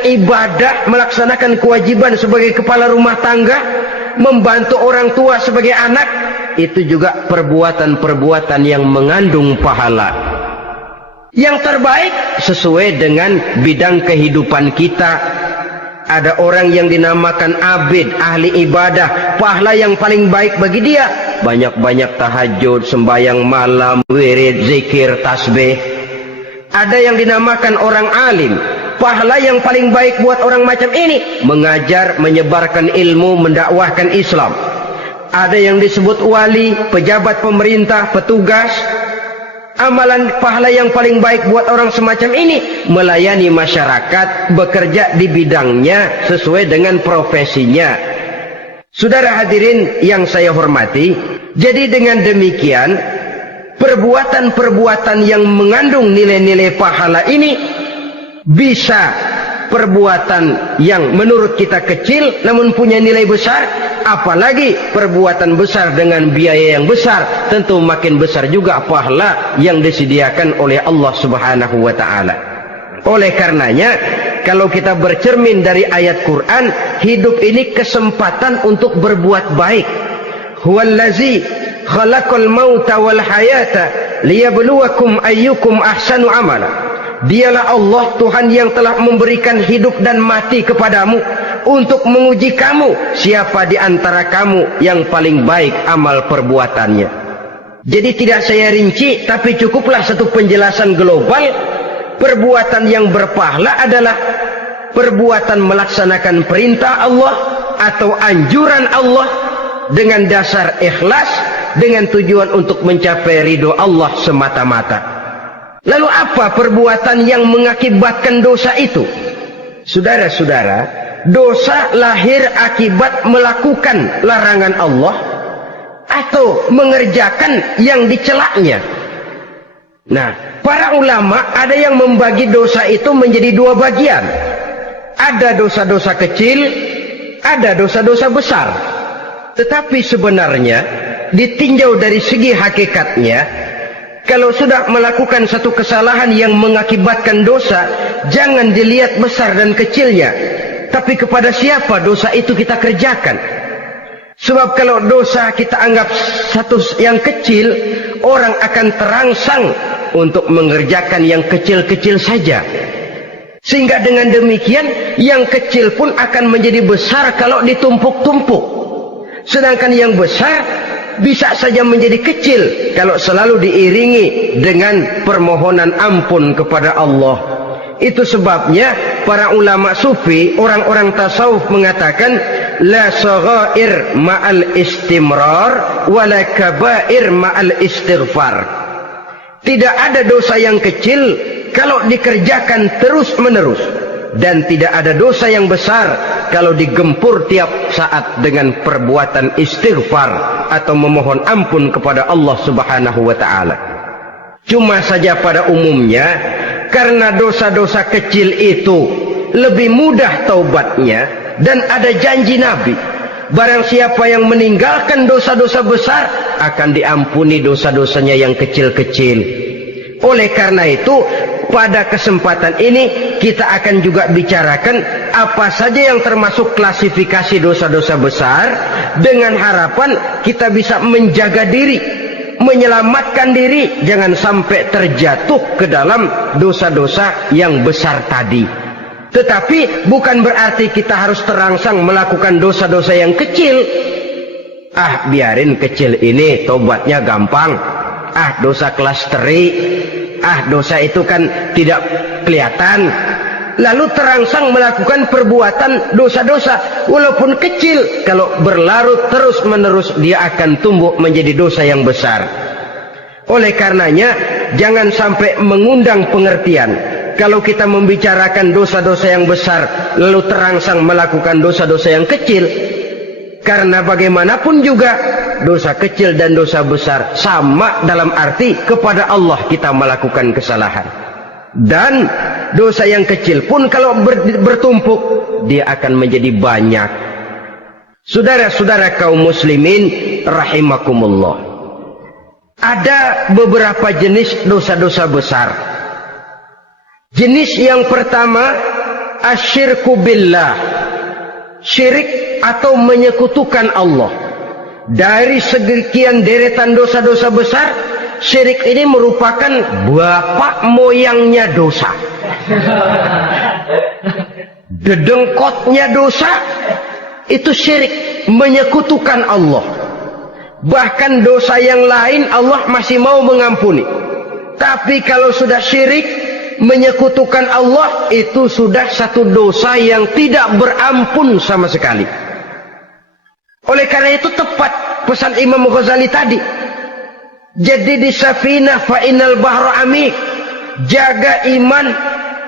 ibadah, melaksanakan kewajiban sebagai kepala rumah tangga, membantu orang tua sebagai anak, itu juga perbuatan-perbuatan yang mengandung pahala. Yang terbaik sesuai dengan bidang kehidupan kita. Ada orang yang dinamakan abid, ahli ibadah, pahala yang paling baik bagi dia banyak-banyak tahajud, sembahyang malam, wirid, zikir, tasbih. Ada yang dinamakan orang alim, pahala yang paling baik buat orang macam ini mengajar, menyebarkan ilmu, mendakwahkan Islam. Ada yang disebut wali, pejabat pemerintah, petugas. Amalan pahala yang paling baik buat orang semacam ini melayani masyarakat, bekerja di bidangnya sesuai dengan profesinya. Saudara hadirin yang saya hormati, jadi dengan demikian perbuatan-perbuatan yang mengandung nilai-nilai pahala ini bisa perbuatan yang menurut kita kecil namun punya nilai besar, apalagi perbuatan besar dengan biaya yang besar, tentu makin besar juga pahala yang disediakan oleh Allah Subhanahu wa taala. Oleh karenanya, kalau kita bercermin dari ayat Quran, hidup ini kesempatan untuk berbuat baik. Huwallazi khalaqal mauta wal hayata liyabluwakum ayyukum ahsanu amala. Dialah Allah Tuhan yang telah memberikan hidup dan mati kepadamu untuk menguji kamu siapa di antara kamu yang paling baik amal perbuatannya. Jadi tidak saya rinci, tapi cukuplah satu penjelasan global. Perbuatan yang berpahala adalah perbuatan melaksanakan perintah Allah atau anjuran Allah dengan dasar ikhlas, dengan tujuan untuk mencapai ridho Allah semata-mata. Lalu apa perbuatan yang mengakibatkan dosa itu? Saudara-saudara, dosa lahir akibat melakukan larangan Allah atau mengerjakan yang dicelaknya. Nah, para ulama ada yang membagi dosa itu menjadi dua bagian. Ada dosa-dosa kecil, ada dosa-dosa besar. Tetapi sebenarnya ditinjau dari segi hakikatnya, kalau sudah melakukan satu kesalahan yang mengakibatkan dosa, jangan dilihat besar dan kecilnya, tapi kepada siapa dosa itu kita kerjakan. Sebab kalau dosa kita anggap satu yang kecil, orang akan terangsang untuk mengerjakan yang kecil-kecil saja. Sehingga dengan demikian, yang kecil pun akan menjadi besar kalau ditumpuk-tumpuk. Sedangkan yang besar bisa saja menjadi kecil kalau selalu diiringi dengan permohonan ampun kepada Allah. Itu sebabnya para ulama sufi, orang-orang tasawuf mengatakan la saghair ma'al istimrar wa la kabair ma'al istighfar. Tidak ada dosa yang kecil kalau dikerjakan terus-menerus, dan tidak ada dosa yang besar kalau digempur tiap saat dengan perbuatan istighfar atau memohon ampun kepada Allah Subhanahu wa taala. Cuma saja pada umumnya, karena dosa-dosa kecil itu lebih mudah taubatnya, dan ada janji Nabi, barang siapa yang meninggalkan dosa-dosa besar akan diampuni dosa-dosanya yang kecil-kecil. Oleh karena itu, pada kesempatan ini kita akan juga bicarakan apa saja yang termasuk klasifikasi dosa-dosa besar, dengan harapan kita bisa menjaga diri, menyelamatkan diri, jangan sampai terjatuh ke dalam dosa-dosa yang besar tadi. Tetapi bukan berarti kita harus terangsang melakukan dosa-dosa yang kecil. Ah, biarin kecil ini, tobatnya gampang. Ah, dosa kelas teri. Ah, dosa itu kan tidak kelihatan. Lalu terangsang melakukan perbuatan dosa-dosa walaupun kecil, kalau berlarut terus-menerus dia akan tumbuh menjadi dosa yang besar. Oleh karenanya, jangan sampai mengundang pengertian kalau kita membicarakan dosa-dosa yang besar lalu terangsang melakukan dosa-dosa yang kecil. Karena bagaimanapun juga dosa kecil dan dosa besar sama dalam arti kepada Allah kita melakukan kesalahan. Dan dosa yang kecil pun kalau bertumpuk, dia akan menjadi banyak. Saudara-saudara kaum muslimin rahimakumullah, ada beberapa jenis dosa-dosa besar. Jenis yang pertama asyirku billah, syirik atau menyekutukan Allah. Dari sekian deretan dosa-dosa besar, syirik ini merupakan bapak moyangnya dosa. Dedengkotnya dosa itu syirik, menyekutukan Allah. Bahkan dosa yang lain Allah masih mau mengampuni. Tapi kalau sudah syirik, menyekutukan Allah, itu sudah satu dosa yang tidak berampun sama sekali. Oleh karena itu tepat pesan Imam Ghazali tadi. Jadi di safinah fa innal bahra amik. Jaga iman,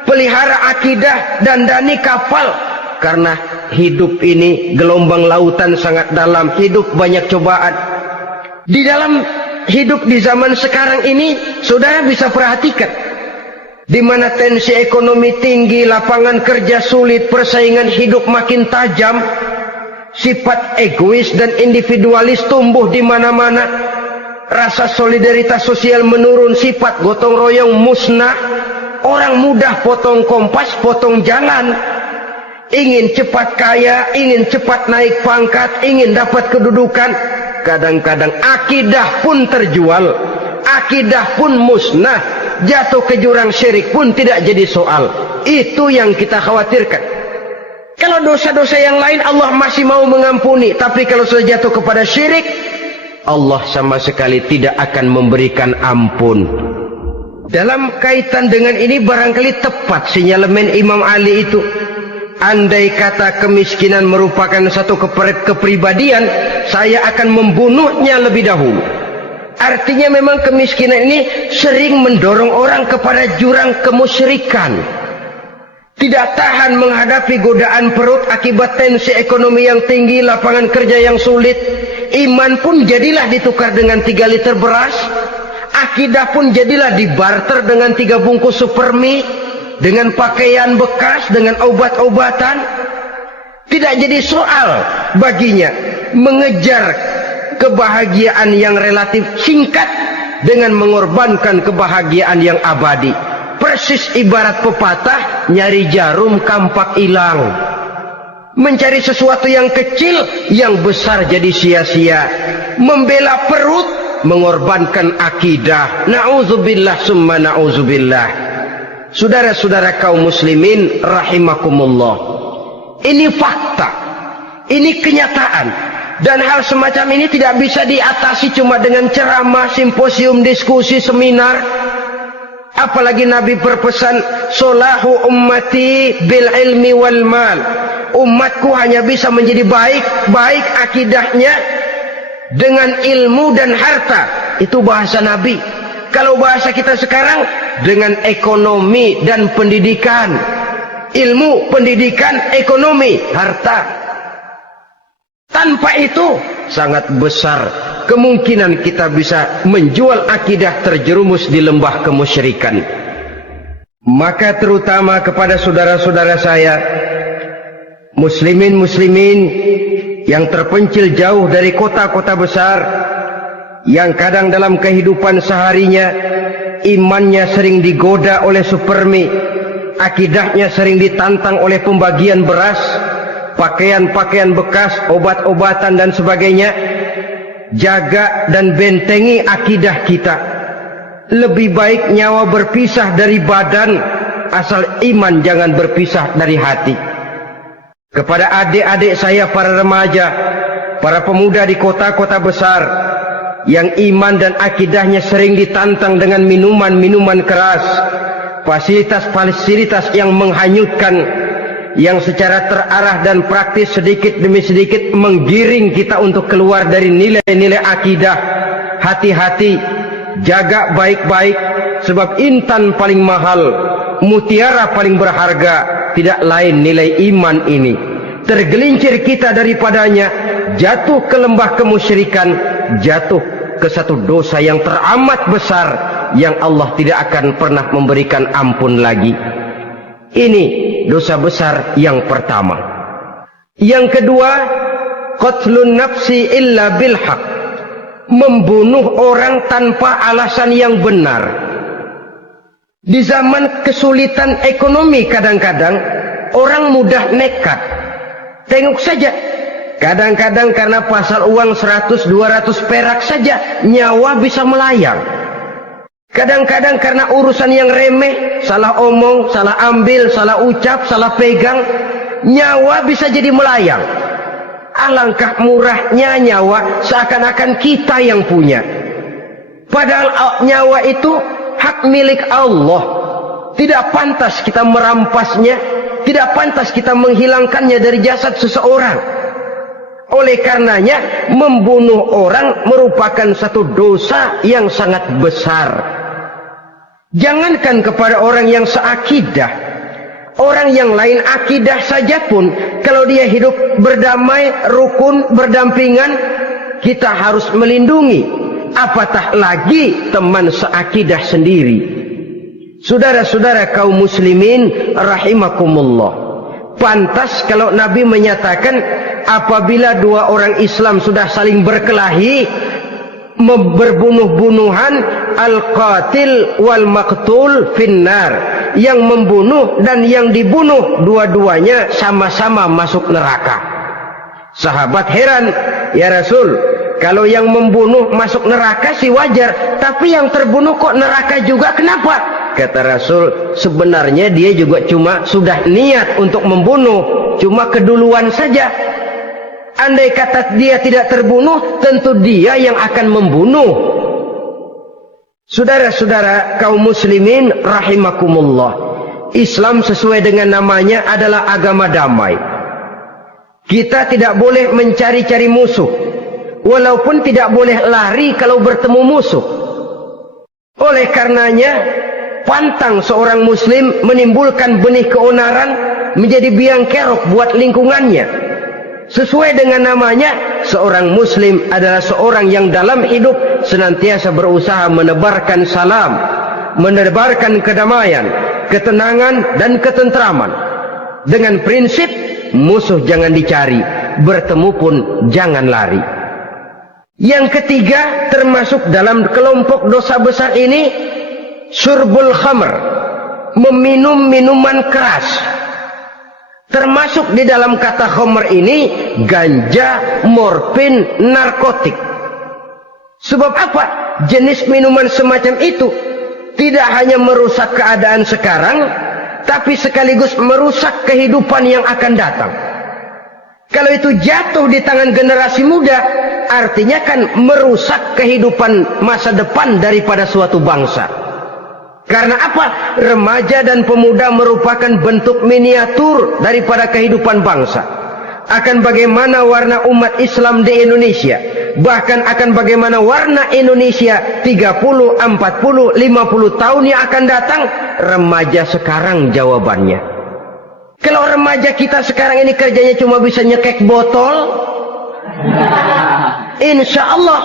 pelihara akidah, dandani kapal. Karena hidup ini gelombang lautan sangat dalam, hidup banyak cobaan. Di dalam hidup di zaman sekarang ini, saudara bisa perhatikan, di mana tensi ekonomi tinggi, lapangan kerja sulit, persaingan hidup makin tajam, sifat egois dan individualis tumbuh di mana-mana, rasa solidaritas sosial menurun, sifat gotong royong musnah, orang mudah potong kompas, potong jalan, ingin cepat kaya, ingin cepat naik pangkat, ingin dapat kedudukan. Kadang-kadang akidah pun terjual, akidah pun musnah, jatuh ke jurang syirik pun tidak jadi soal. Itu yang kita khawatirkan. Kalau dosa-dosa yang lain Allah masih mau mengampuni, tapi kalau sudah jatuh kepada syirik, Allah sama sekali tidak akan memberikan ampun. Dalam kaitan dengan ini barangkali tepat sinyalemen Imam Ali itu. Andai kata kemiskinan merupakan satu kepribadian, saya akan membunuhnya lebih dahulu. Artinya memang kemiskinan ini sering mendorong orang kepada jurang kemusyrikan. Tidak tahan menghadapi godaan perut akibat tensi ekonomi yang tinggi, lapangan kerja yang sulit. Iman pun jadilah ditukar dengan 3 liter beras. Akidah pun jadilah dibarter dengan 3 bungkus supermi, dengan pakaian bekas, dengan obat-obatan. Tidak jadi soal baginya mengejar kebahagiaan yang relatif singkat dengan mengorbankan kebahagiaan yang abadi. Persis ibarat pepatah, nyari jarum kampak hilang. Mencari sesuatu yang kecil, yang besar jadi sia-sia. Membela perut, mengorbankan akidah. Na'udzubillah summa na'udzubillah. Saudara-saudara kaum muslimin rahimakumullah. Ini fakta. Ini kenyataan. Dan hal semacam ini tidak bisa diatasi cuma dengan ceramah, simposium, diskusi, seminar. Apalagi Nabi berpesan, solahu ummati bil ilmi wal mal. Umatku hanya bisa menjadi baik akidahnya dengan ilmu dan harta. Itu bahasa Nabi. Kalau bahasa kita sekarang, dengan ekonomi dan pendidikan. Ilmu, pendidikan, ekonomi, harta. Tanpa itu sangat besar kemungkinan kita bisa menjual akidah terjerumus di lembah kemusyrikan. Maka terutama kepada saudara-saudara saya, muslimin yang terpencil jauh dari kota-kota besar, yang kadang dalam kehidupan seharinya imannya sering digoda oleh supermi, akidahnya sering ditantang oleh pembagian beras, pakaian-pakaian bekas, obat-obatan dan sebagainya. Jaga dan bentengi akidah kita. Lebih baik nyawa berpisah dari badan, asal iman jangan berpisah dari hati. Kepada adik-adik saya para remaja, para pemuda di kota-kota besar, yang iman dan akidahnya sering ditantang dengan minuman-minuman keras, fasilitas-fasilitas yang menghanyutkan, yang secara terarah dan praktis sedikit demi sedikit menggiring kita untuk keluar dari nilai-nilai akidah. Hati-hati, jaga baik-baik, sebab intan paling mahal, mutiara paling berharga, tidak lain nilai iman ini. Tergelincir kita daripadanya, jatuh ke lembah kemusyrikan, jatuh ke satu dosa yang teramat besar, yang Allah tidak akan pernah memberikan ampun lagi. Ini dosa besar yang pertama. Yang kedua, qatlun nafsi illa bil haq. Membunuh orang tanpa alasan yang benar. Di zaman kesulitan ekonomi kadang-kadang orang mudah nekat. Tengok saja, kadang-kadang karena pasal uang 100-200 perak saja nyawa bisa melayang. Kadang-kadang karena urusan yang remeh, salah omong, salah ambil, salah ucap, salah pegang, nyawa bisa jadi melayang. Alangkah murahnya nyawa, seakan-akan kita yang punya. Padahal nyawa itu hak milik Allah. Tidak pantas kita merampasnya, tidak pantas kita menghilangkannya dari jasad seseorang. Oleh karenanya, membunuh orang merupakan satu dosa yang sangat besar. Jangankan kepada orang yang seakidah, orang yang lain akidah saja pun, kalau dia hidup berdamai, rukun, berdampingan, kita harus melindungi. Apatah lagi teman seakidah sendiri. Saudara-saudara kaum muslimin rahimakumullah, pantas kalau Nabi menyatakan apabila dua orang Islam sudah saling berkelahi, berbunuh-bunuhan, al-qatil wal maqtul finnar, yang membunuh dan yang dibunuh dua-duanya sama-sama masuk neraka. Sahabat heran, ya Rasul, kalau yang membunuh masuk neraka sih wajar, tapi yang terbunuh kok neraka juga, kenapa? Kata Rasul, sebenarnya dia juga cuma sudah niat untuk membunuh, cuma keduluan saja. Andai kata dia tidak terbunuh, tentu dia yang akan membunuh. Saudara-saudara kaum muslimin rahimakumullah, Islam sesuai dengan namanya adalah agama damai. Kita tidak boleh mencari-cari musuh, walaupun tidak boleh lari kalau bertemu musuh. Oleh karenanya, pantang seorang muslim menimbulkan benih keonaran menjadi biang kerok buat lingkungannya. Sesuai dengan namanya, seorang muslim adalah seorang yang dalam hidup senantiasa berusaha menebarkan salam, menebarkan kedamaian, ketenangan dan ketentraman. Dengan prinsip musuh jangan dicari, bertemu pun jangan lari. Yang ketiga, termasuk dalam kelompok dosa besar ini, syurbul khamr, meminum minuman keras. Termasuk di dalam kata khamr ini ganja, morfin, narkotik. Sebab apa? Jenis minuman semacam itu tidak hanya merusak keadaan sekarang, tapi sekaligus merusak kehidupan yang akan datang. Kalau itu jatuh di tangan generasi muda, artinya kan merusak kehidupan masa depan daripada suatu bangsa. Karena apa? Remaja dan pemuda merupakan bentuk miniatur daripada kehidupan bangsa. Akan bagaimana warna umat Islam di Indonesia, bahkan akan bagaimana warna Indonesia 30, 40, 50 tahun yang akan datang, remaja sekarang jawabannya. Kalau remaja kita sekarang ini kerjanya cuma bisa nyekek botol, insya Allah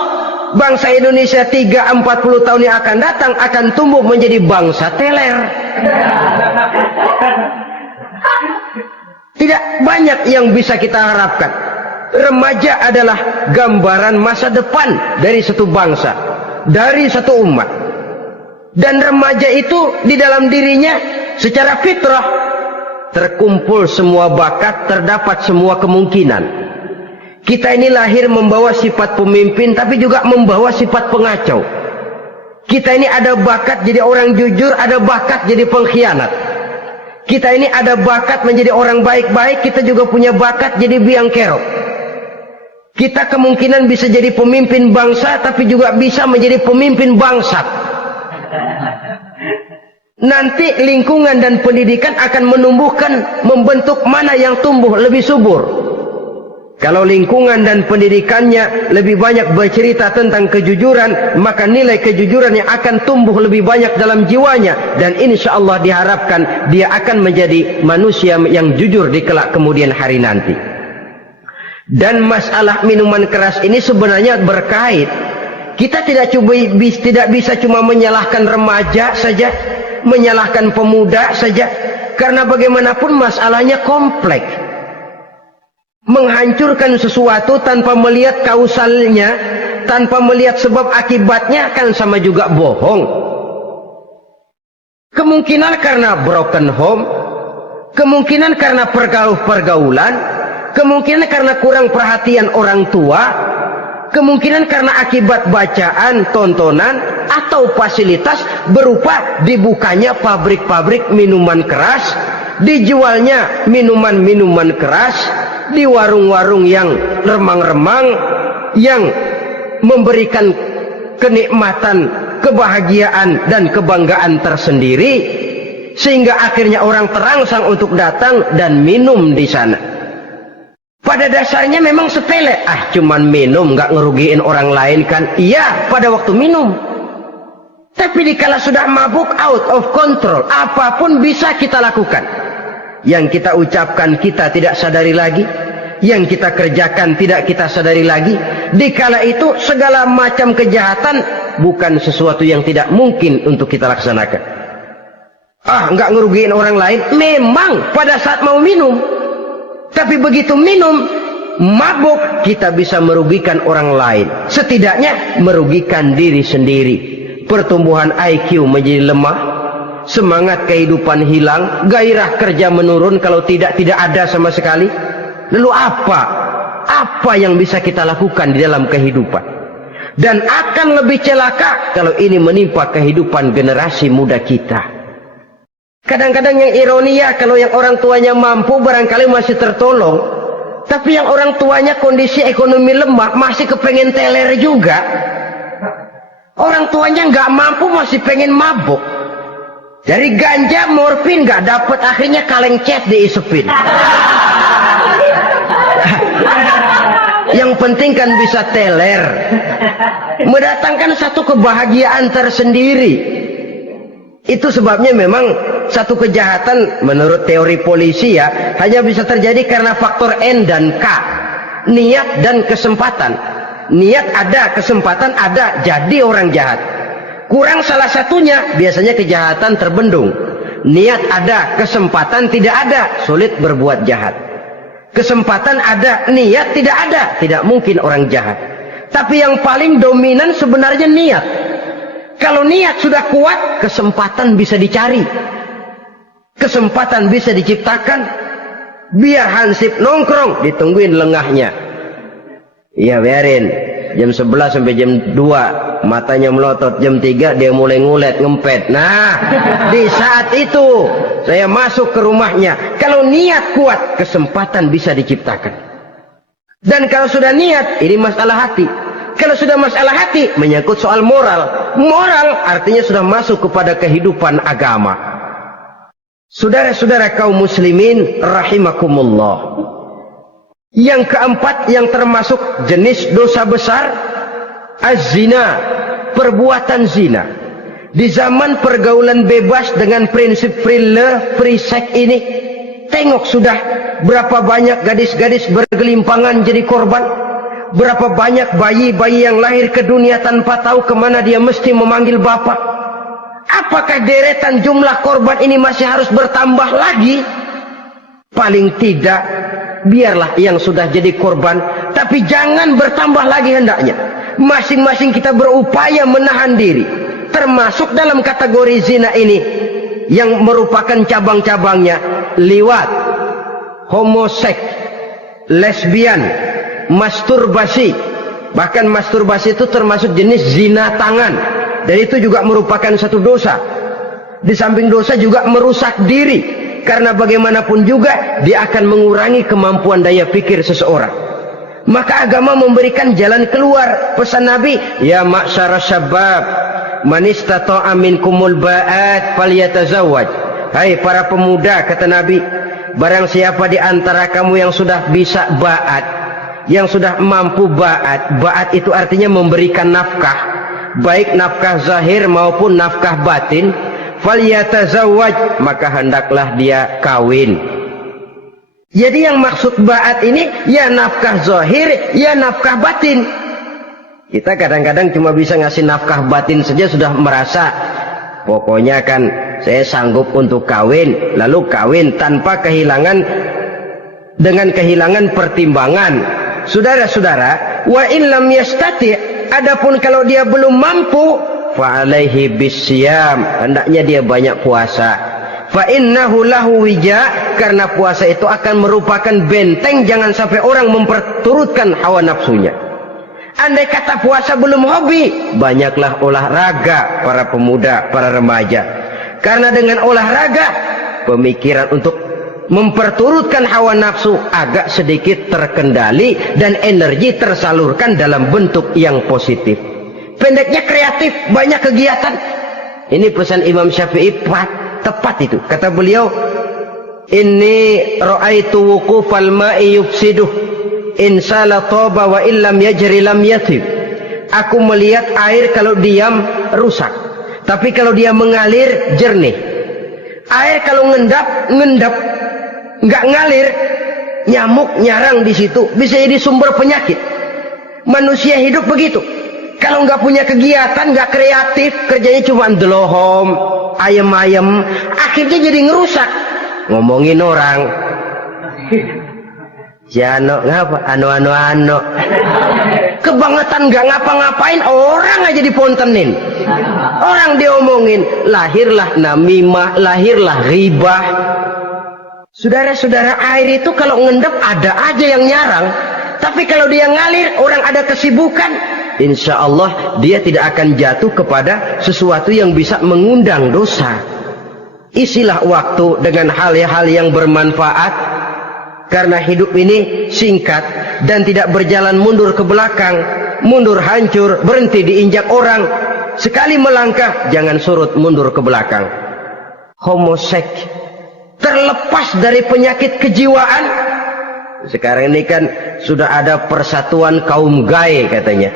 bangsa Indonesia 30-40 tahun yang akan datang akan tumbuh menjadi bangsa teler. Tidak banyak yang bisa kita harapkan. Remaja adalah gambaran masa depan dari satu bangsa, dari satu umat. Dan remaja itu di dalam dirinya secara fitrah terkumpul semua bakat, terdapat semua kemungkinan. Kita ini lahir membawa sifat pemimpin, tapi juga membawa sifat pengacau. Kita ini ada bakat jadi orang jujur, ada bakat jadi pengkhianat. Kita ini ada bakat menjadi orang baik-baik, kita juga punya bakat jadi biang kerok. Kita kemungkinan bisa jadi pemimpin bangsa, tapi juga bisa menjadi pemimpin bangsat. Nanti lingkungan dan pendidikan akan menumbuhkan, membentuk mana yang tumbuh lebih subur. Kalau lingkungan dan pendidikannya lebih banyak bercerita tentang kejujuran, maka nilai kejujuran yang akan tumbuh lebih banyak dalam jiwanya. Dan insya Allah diharapkan dia akan menjadi manusia yang jujur di kelak kemudian hari nanti. Dan masalah minuman keras ini sebenarnya berkait. Kita tidak bisa cuma menyalahkan remaja saja, menyalahkan pemuda saja. Karena bagaimanapun masalahnya kompleks. Menghancurkan sesuatu tanpa melihat kausalnya, tanpa melihat sebab akibatnya, kan sama juga bohong. Kemungkinan karena broken home, kemungkinan karena pergaulan, kemungkinan karena kurang perhatian orang tua, kemungkinan karena akibat bacaan, tontonan, atau fasilitas berupa dibukanya pabrik-pabrik minuman keras, dijualnya minuman-minuman keras, di warung-warung yang remang-remang, yang memberikan kenikmatan, kebahagiaan, dan kebanggaan tersendiri, sehingga akhirnya orang terangsang untuk datang dan minum di sana. Pada dasarnya memang sepele, cuman minum, nggak ngerugiin orang lain kan? Iya, pada waktu minum. Tapi dikala sudah mabuk, out of control, apapun bisa kita lakukan. Yang kita ucapkan kita tidak sadari lagi, yang kita kerjakan tidak kita sadari lagi. Dikala itu segala macam kejahatan bukan sesuatu yang tidak mungkin untuk kita laksanakan. Nggak ngerugiin orang lain, memang pada saat mau minum. Tapi begitu minum, mabuk, kita bisa merugikan orang lain. Setidaknya merugikan diri sendiri. Pertumbuhan IQ menjadi lemah, semangat kehidupan hilang, gairah kerja menurun, kalau tidak ada sama sekali. Lalu apa yang bisa kita lakukan di dalam kehidupan? Dan akan lebih celaka kalau ini menimpa kehidupan generasi muda kita. Kadang-kadang yang ironi ya, kalau yang orang tuanya mampu barangkali masih tertolong, tapi yang orang tuanya kondisi ekonomi lemah masih kepengen teler juga. Orang tuanya nggak mampu masih pengen mabuk. Dari ganja, morfin nggak dapat, akhirnya kaleng cet diisepin. Yang penting kan bisa teler, mendatangkan satu kebahagiaan tersendiri. Itu sebabnya memang satu kejahatan menurut teori polisi ya, hanya bisa terjadi karena faktor N dan K, niat dan kesempatan. Niat ada, kesempatan ada, jadi orang jahat. Kurang salah satunya, biasanya kejahatan terbendung. Niat ada, kesempatan tidak ada, sulit berbuat jahat. Kesempatan ada, niat tidak ada, tidak mungkin orang jahat. Tapi yang paling dominan sebenarnya niat. Kalau niat sudah kuat, kesempatan bisa dicari, kesempatan bisa diciptakan. Biar hansip nongkrong, ditungguin lengahnya. Iya, biarin jam 11 sampai jam 2, matanya melotot. Jam 3 dia mulai ngulet, ngempet. Nah, di saat itu saya masuk ke rumahnya. Kalau niat kuat, kesempatan bisa diciptakan. Dan kalau sudah niat, ini masalah hati. Kalau sudah masalah hati, menyangkut soal moral. Moral artinya sudah masuk kepada kehidupan agama. Saudara-saudara kaum muslimin rahimakumullah. Yang keempat yang termasuk jenis dosa besar, az-zina, perbuatan zina. Di zaman pergaulan bebas dengan prinsip free love, free sex ini, tengok sudah berapa banyak gadis-gadis bergelimpangan jadi korban. Berapa banyak bayi-bayi yang lahir ke dunia tanpa tahu kemana dia mesti memanggil bapak. Apakah deretan jumlah korban ini masih harus bertambah lagi? Paling tidak, biarlah yang sudah jadi korban, tapi jangan bertambah lagi hendaknya. Masing-masing kita berupaya menahan diri. Termasuk dalam kategori zina ini, yang merupakan cabang-cabangnya, liwat, homoseks, lesbian, masturbasi. Bahkan masturbasi itu termasuk jenis zina tangan, dan itu juga merupakan satu dosa. Di samping dosa juga merusak diri, karena bagaimanapun juga dia akan mengurangi kemampuan daya pikir seseorang. Maka agama memberikan jalan keluar. Pesan Nabi, ya ma'syara syabab, man istata'a minkumul ba'at falyatazawwaj. Hai para pemuda, kata Nabi, barang siapa di antara kamu yang sudah bisa ba'at, yang sudah mampu ba'at. Ba'at itu artinya memberikan nafkah, baik nafkah zahir maupun nafkah batin. Falyatazawwaj, maka hendaklah dia kawin. Jadi yang maksud ba'at ini ya nafkah zahir, ya nafkah batin. Kita kadang-kadang cuma bisa ngasih nafkah batin saja sudah merasa pokoknya kan saya sanggup untuk kawin, lalu kawin tanpa kehilangan, dengan kehilangan pertimbangan. Saudara-saudara, wa in lam yastati, adapun kalau dia belum mampu, fa alaihi bisyam, hendaknya dia banyak puasa. Fa innahu lahu wija, karena puasa itu akan merupakan benteng jangan sampai orang memperturutkan hawa nafsunya. Andai kata puasa belum hobi, banyaklah olahraga para pemuda, para remaja. Karena dengan olahraga, pemikiran untuk memperturutkan hawa nafsu agak sedikit terkendali dan energi tersalurkan dalam bentuk yang positif. Pendeknya kreatif, banyak kegiatan. Ini pesan Imam Syafi'i tepat itu. Kata beliau, inni ra'aitu wuqufal ma'i yufsiduh insala toba wa illam yajri lam yatib. Aku melihat air kalau diam rusak, tapi kalau dia mengalir jernih. Air kalau ngendap nggak ngalir, nyamuk nyarang di situ, bisa jadi sumber penyakit. Manusia hidup begitu. Kalau nggak punya kegiatan, nggak kreatif, kerjanya cuma delohom, ayam-ayam, akhirnya jadi ngerusak. Ngomongin orang, Jano ngapa? Ano. Kebangetan nggak ngapa-ngapain, orang aja dipontenin, orang diomongin, lahirlah namimah, lahirlah ribah. Saudara-saudara, air itu kalau ngendap ada aja yang nyarang, tapi kalau dia ngalir, orang ada kesibukan, insya Allah dia tidak akan jatuh kepada sesuatu yang bisa mengundang dosa. Isilah waktu dengan hal-hal yang bermanfaat, karena hidup ini singkat dan tidak berjalan mundur ke belakang, mundur hancur, berhenti diinjak orang. Sekali melangkah, jangan surut mundur ke belakang. Homoseks terlepas dari penyakit kejiwaan. Sekarang ini kan sudah ada persatuan kaum gay katanya,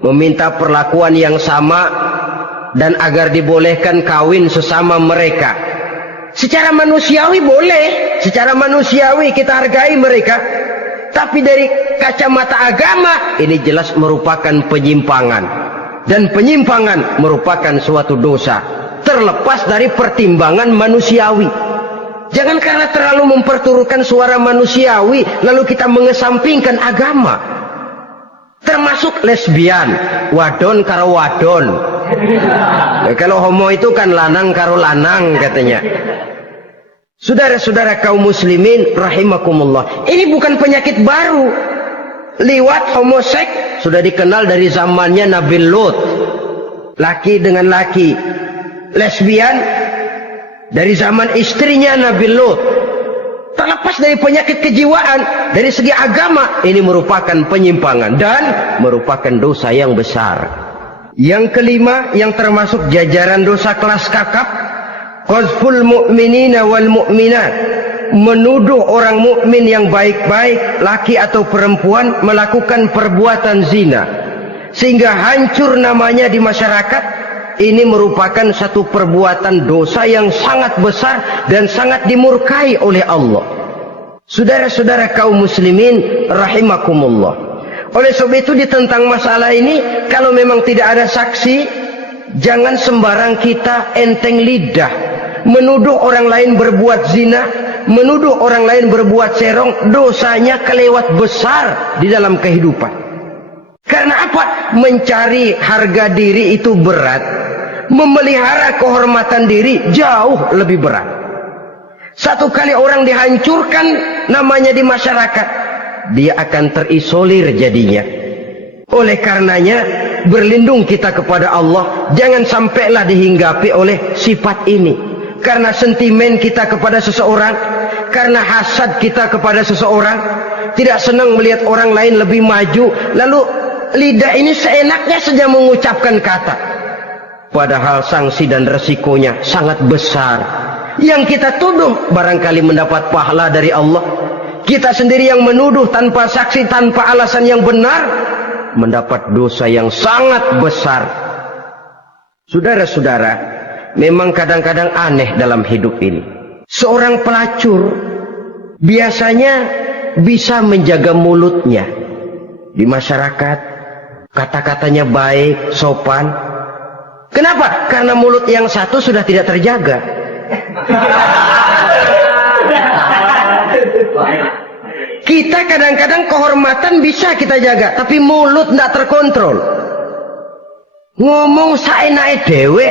meminta perlakuan yang sama dan agar dibolehkan kawin sesama mereka. Secara manusiawi boleh, secara manusiawi kita hargai mereka, tapi dari kacamata agama ini jelas merupakan penyimpangan, dan penyimpangan merupakan suatu dosa terlepas dari pertimbangan manusiawi. Jangan karena terlalu memperturutkan suara manusiawi lalu kita mengesampingkan agama. Termasuk lesbian, wadon karo wadon. Ya, kalau homo itu kan lanang karo lanang katanya. Saudara-saudara kaum muslimin rahimakumullah, ini bukan penyakit baru. Liwat, homoseks sudah dikenal dari zamannya Nabi Lut, laki dengan laki. Lesbian dari zaman istrinya Nabi Lut. Terlepas dari penyakit kejiwaan, dari segi agama ini merupakan penyimpangan dan merupakan dosa yang besar. Yang kelima, yang termasuk jajaran dosa kelas kakap, qazful mu'minina wal mu'minat, menuduh orang mukmin yang baik-baik, laki atau perempuan, melakukan perbuatan zina sehingga hancur namanya di masyarakat. Ini merupakan satu perbuatan dosa yang sangat besar dan sangat dimurkai oleh Allah. Saudara-saudara kaum muslimin rahimakumullah, oleh sebab itu tentang masalah ini, kalau memang tidak ada saksi, jangan sembarang kita enteng lidah menuduh orang lain berbuat zina, menuduh orang lain berbuat serong. Dosanya kelewat besar di dalam kehidupan. Karena apa? Mencari harga diri itu berat, memelihara kehormatan diri jauh lebih berat. Satu kali orang dihancurkan namanya di masyarakat, dia akan terisolir jadinya. Oleh karenanya berlindung kita kepada Allah, jangan sampailah dihinggapi oleh sifat ini. Karena sentimen kita kepada seseorang, karena hasad kita kepada seseorang, tidak senang melihat orang lain lebih maju, lalu lidah ini seenaknya saja mengucapkan kata, padahal sanksi dan resikonya sangat besar. Yang kita tuduh barangkali mendapat pahala dari Allah, kita sendiri yang menuduh tanpa saksi, tanpa alasan yang benar, mendapat dosa yang sangat besar. Saudara-saudara, memang kadang-kadang aneh dalam hidup ini. Seorang pelacur biasanya bisa menjaga mulutnya di masyarakat, kata-katanya baik, sopan. Kenapa? Karena mulut yang satu sudah tidak terjaga. Kita kadang-kadang kehormatan bisa kita jaga, tapi mulut tidak terkontrol. Ngomong saenake dhewe,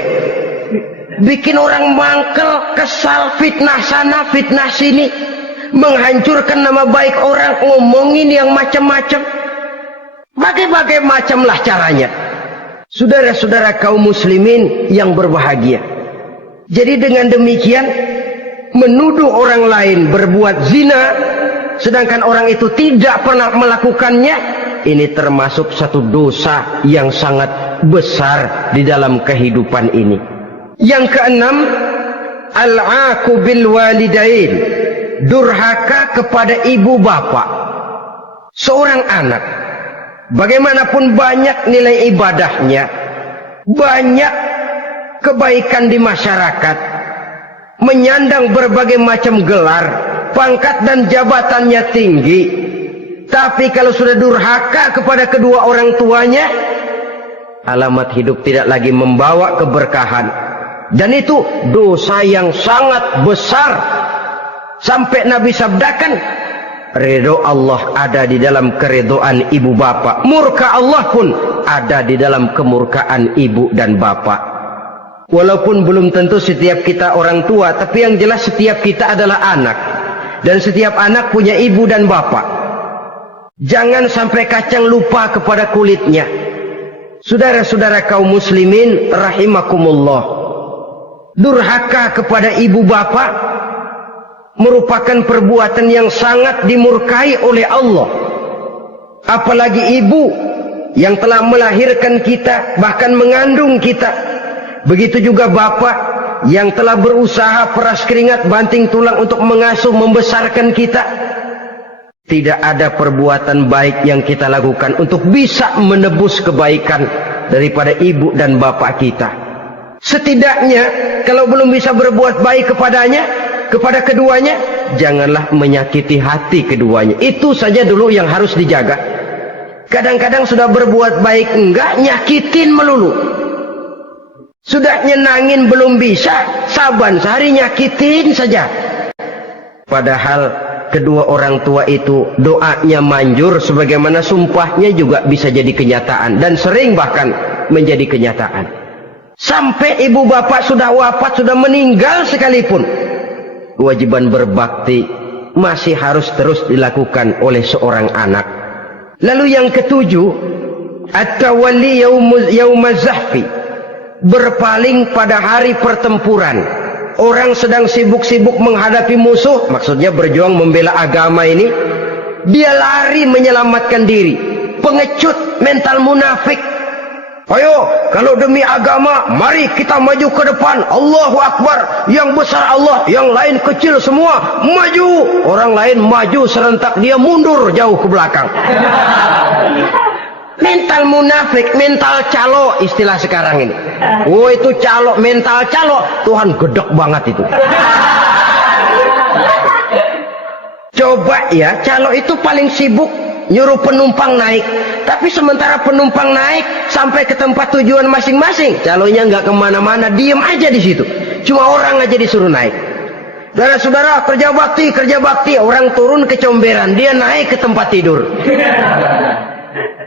bikin orang mangkel, kesal, fitnah sana, fitnah sini, menghancurkan nama baik orang, ngomongin yang macam-macam. Bagai-bagai macamlah caranya. Saudara-saudara kaum muslimin yang berbahagia. Jadi dengan demikian, menuduh orang lain berbuat zina, sedangkan orang itu tidak pernah melakukannya, ini termasuk satu dosa yang sangat besar di dalam kehidupan ini. Yang keenam, al-'aqu bil walidain, durhaka kepada ibu bapak. Seorang anak, bagaimanapun banyak nilai ibadahnya, banyak kebaikan di masyarakat, menyandang berbagai macam gelar, pangkat dan jabatannya tinggi, tapi kalau sudah durhaka kepada kedua orang tuanya, alamat hidup tidak lagi membawa keberkahan. Dan itu dosa yang sangat besar. Sampai Nabi sabdakan, ridho Allah ada di dalam keridhaan ibu bapak, murka Allah pun ada di dalam kemurkaan ibu dan bapak. Walaupun belum tentu setiap kita orang tua, tapi yang jelas setiap kita adalah anak, dan setiap anak punya ibu dan bapak. Jangan sampai kacang lupa kepada kulitnya. Saudara-saudara kaum muslimin rahimakumullah, durhaka kepada ibu bapak merupakan perbuatan yang sangat dimurkai oleh Allah. Apalagi ibu yang telah melahirkan kita, bahkan mengandung kita. Begitu juga bapak yang telah berusaha peras keringat banting tulang untuk mengasuh membesarkan kita. Tidak ada perbuatan baik yang kita lakukan untuk bisa menebus kebaikan daripada ibu dan bapak kita. Setidaknya kalau belum bisa berbuat baik kepadanya, kepada keduanya, janganlah menyakiti hati keduanya. Itu saja dulu yang harus dijaga. Kadang-kadang sudah berbuat baik enggak, nyakitin melulu. Sudah nyenangin belum bisa, saban sehari nyakitin saja. Padahal kedua orang tua itu doanya manjur, sebagaimana sumpahnya juga bisa jadi kenyataan, dan sering bahkan menjadi kenyataan. Sampai ibu bapak sudah wafat, sudah meninggal sekalipun, kewajiban berbakti masih harus terus dilakukan oleh seorang anak. Lalu yang ketujuh, at-tawalli yaumaz zahfi, berpaling pada hari pertempuran. Orang sedang sibuk-sibuk menghadapi musuh, maksudnya berjuang membela agama ini, dia lari menyelamatkan diri. Pengecut, mental munafik. Ayo, kalau demi agama, mari kita maju ke depan. Allahu Akbar, yang besar Allah, yang lain kecil semua, maju. Orang lain maju serentak, dia mundur jauh ke belakang. Mental munafik, mental calo, istilah sekarang ini. Oh, itu calo, mental calo, Tuhan gedek banget itu. Coba ya, calo itu paling sibuk nyuruh penumpang naik, tapi sementara penumpang naik sampai ke tempat tujuan masing-masing, calonya nggak kemana-mana, diem aja di situ, cuma orang aja disuruh naik. Saudara-saudara, kerja bakti, orang turun ke comberan, dia naik ke tempat tidur.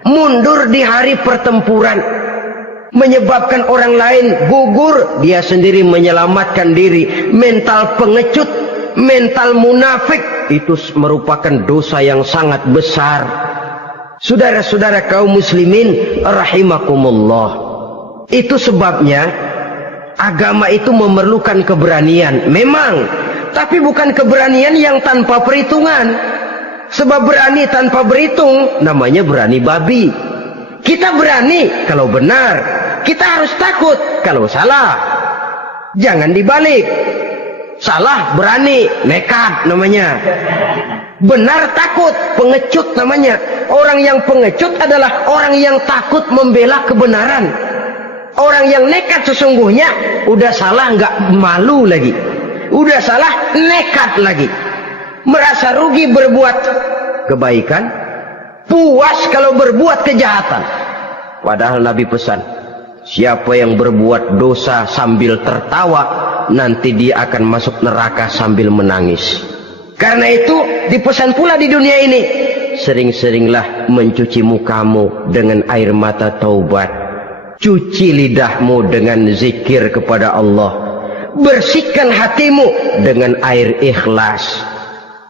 Mundur di hari pertempuran, menyebabkan orang lain gugur, dia sendiri menyelamatkan diri. Mental pengecut, mental munafik, itu merupakan dosa yang sangat besar. Saudara-saudara kaum muslimin rahimakumullah, itu sebabnya agama itu memerlukan keberanian, memang, tapi bukan keberanian yang tanpa perhitungan. Sebab berani tanpa berhitung namanya berani babi. Kita berani kalau benar, kita harus takut kalau salah. Jangan dibalik. Salah berani, nekat namanya. Benar takut, pengecut namanya. Orang yang pengecut adalah orang yang takut membela kebenaran. Orang yang nekat sesungguhnya udah salah nggak malu lagi, udah salah nekat lagi, merasa rugi berbuat kebaikan, puas kalau berbuat kejahatan. Padahal Nabi pesan, siapa yang berbuat dosa sambil tertawa, nanti dia akan masuk neraka sambil menangis. Karena itu dipesan pula di dunia ini, sering-seringlah mencuci mukamu dengan air mata taubat, cuci lidahmu dengan zikir kepada Allah, bersihkan hatimu dengan air ikhlas.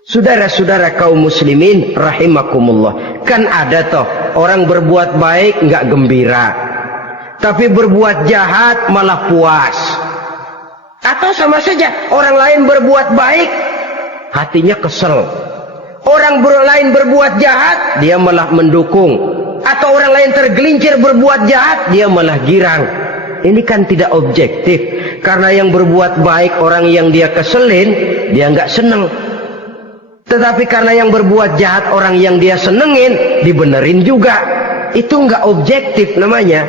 Saudara-saudara kaum muslimin rahimakumullah, kan ada toh orang berbuat baik nggak gembira, tapi berbuat jahat malah puas. Atau sama saja orang lain berbuat baik hatinya kesel, orang lain berbuat jahat dia malah mendukung, atau orang lain tergelincir berbuat jahat dia malah girang. Ini kan tidak objektif, karena yang berbuat baik orang yang dia keselin dia nggak seneng, tetapi karena yang berbuat jahat orang yang dia senengin dibenerin juga. Itu nggak objektif namanya.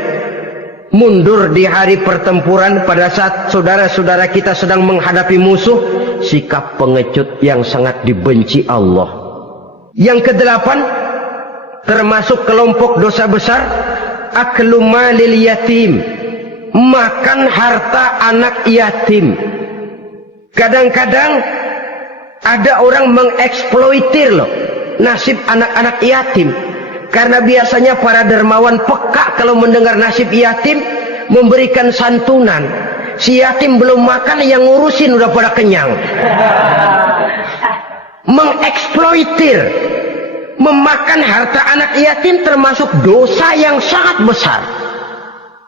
Mundur di hari pertempuran pada saat saudara-saudara kita sedang menghadapi musuh, sikap pengecut yang sangat dibenci Allah. Yang kedelapan, termasuk kelompok dosa besar, aklu malil yatim, makan harta anak yatim. Kadang-kadang ada orang mengeksploitir loh nasib anak-anak yatim, karena biasanya para dermawan peka kalau mendengar nasib yatim, memberikan santunan. Si yatim belum makan, yang ngurusin udah pada kenyang. Mengeksploitir, memakan harta anak yatim termasuk dosa yang sangat besar.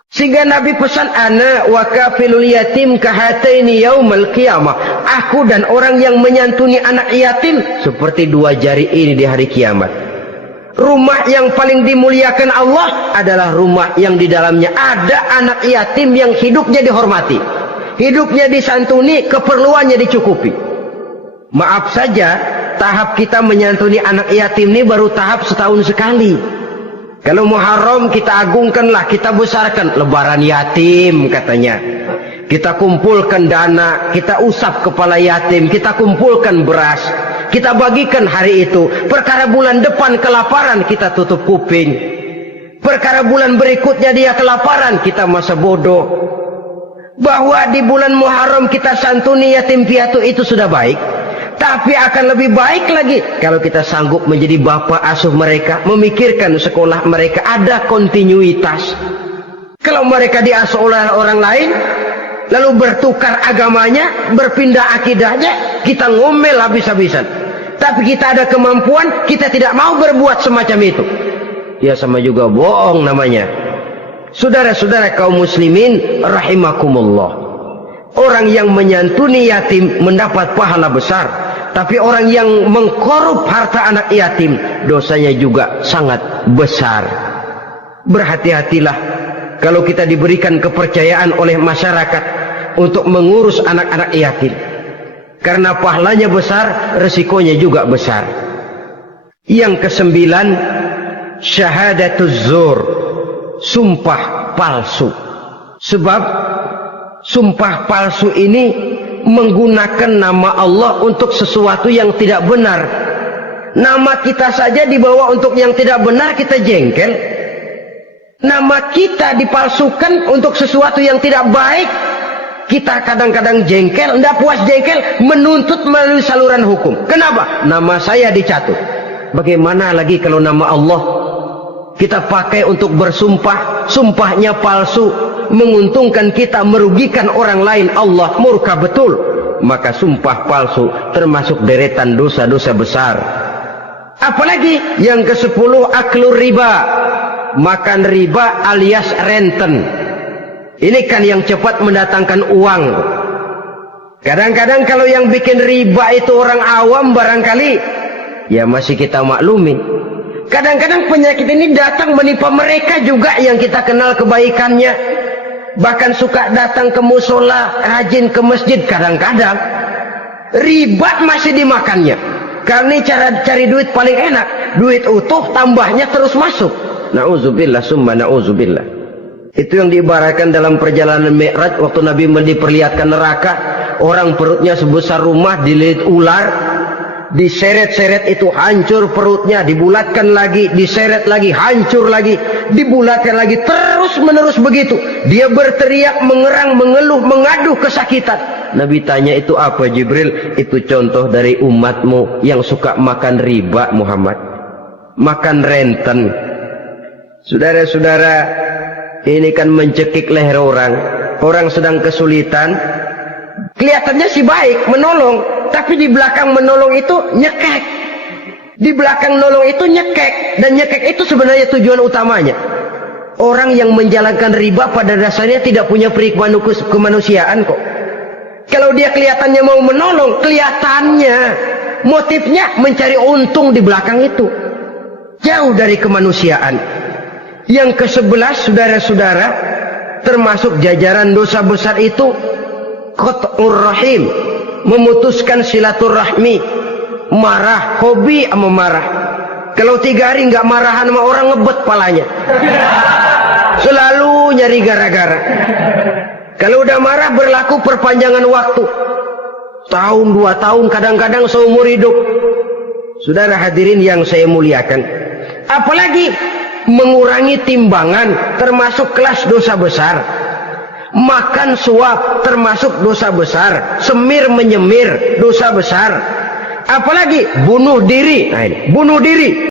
Sehingga Nabi pesan, ana wa kafilul yatim kahataini yaumal qiyamah. Aku dan orang yang menyantuni anak yatim seperti dua jari ini di hari kiamat. Rumah yang paling dimuliakan Allah adalah rumah yang di dalamnya ada anak yatim yang hidupnya dihormati, hidupnya disantuni, keperluannya dicukupi. Maaf saja, tahap kita menyantuni anak yatim ini baru tahap setahun sekali. Kalau Muharram kita agungkanlah, kita besarkan. Lebaran yatim katanya, kita kumpulkan dana, kita usap kepala yatim, kita kumpulkan beras, kita bagikan hari itu. Perkara bulan depan kelaparan, kita tutup kuping. Perkara bulan berikutnya dia kelaparan, kita masa bodoh. Bahwa di bulan Muharram kita santuni yatim piatu itu sudah baik. Tapi akan lebih baik lagi kalau kita sanggup menjadi bapak asuh mereka, memikirkan sekolah mereka, ada kontinuitas. Kalau mereka diasuh oleh orang lain, lalu bertukar agamanya, berpindah akidahnya, kita ngomel habis-habisan. Tapi kita ada kemampuan, kita tidak mau berbuat semacam itu. Ya sama juga bohong namanya. Saudara-saudara kaum muslimin rahimakumullah, orang yang menyantuni yatim mendapat pahala besar. Tapi orang yang mengkorup harta anak yatim, dosanya juga sangat besar. Berhati-hatilah kalau kita diberikan kepercayaan oleh masyarakat untuk mengurus anak-anak yatim, karena pahalanya besar, resikonya juga besar. Yang kesembilan, syahadatuz zur, sumpah palsu. Sebab sumpah palsu ini menggunakan nama Allah untuk sesuatu yang tidak benar. Nama kita saja dibawa untuk yang tidak benar, kita jengkel. Nama kita dipalsukan untuk sesuatu yang tidak baik, kita kadang-kadang jengkel. Tidak puas jengkel, menuntut melalui saluran hukum. Kenapa? Nama saya dicatut. Bagaimana lagi kalau nama Allah kita pakai untuk bersumpah, sumpahnya palsu, menguntungkan kita, merugikan orang lain, Allah murka betul. Maka sumpah palsu termasuk deretan dosa-dosa besar. Apalagi yang ke-10, aklu riba, makan riba alias renten. Ini kan yang cepat mendatangkan uang. Kadang-kadang kalau yang bikin riba itu orang awam barangkali, ya masih kita maklumin. Kadang-kadang penyakit ini datang menimpa mereka juga yang kita kenal kebaikannya. Bahkan suka datang ke musola, rajin ke masjid. Kadang-kadang riba masih dimakannya. Karena ini cara cari duit paling enak. Duit utuh, tambahnya terus masuk. Na'udzubillah summa na'udzubillah. Itu yang diibaratkan dalam perjalanan Mi'raj, waktu Nabi diperlihatkan neraka. Orang perutnya sebesar rumah, dililit ular. Diseret-seret itu hancur perutnya, dibulatkan lagi, diseret lagi, hancur lagi, dibulatkan lagi, terus menerus begitu. Dia berteriak, mengerang, mengeluh, mengaduh kesakitan. Nabi tanya, itu apa Jibril? Itu contoh dari umatmu yang suka makan riba Muhammad, makan renten. Saudara-saudara, ini kan mencekik leher orang. Orang sedang kesulitan, Kelihatannya si baik, menolong, tapi di belakang menolong itu nyekek. Di belakang nolong itu nyekek, dan nyekek itu sebenarnya tujuan utamanya. Orang yang menjalankan riba pada dasarnya tidak punya kemanusiaan kok. Kalau dia kelihatannya mau menolong, kelihatannya motifnya mencari untung di belakang itu. Jauh dari kemanusiaan. Yang ke-11, saudara-saudara, termasuk jajaran dosa besar itu qat'ur rahim, memutuskan silaturahmi, marah, hobi sama marah. Kalau 3 hari nggak marahan sama orang, ngebet palanya. Selalu nyari gara-gara. Kalau udah marah berlaku perpanjangan waktu. Tahun, 2 tahun, kadang-kadang seumur hidup. Saudara hadirin yang saya muliakan. Apalagi mengurangi timbangan termasuk kelas dosa besar. Makan suap termasuk dosa besar. Semir menyemir dosa besar. Apalagi bunuh diri. Nah ini, bunuh diri.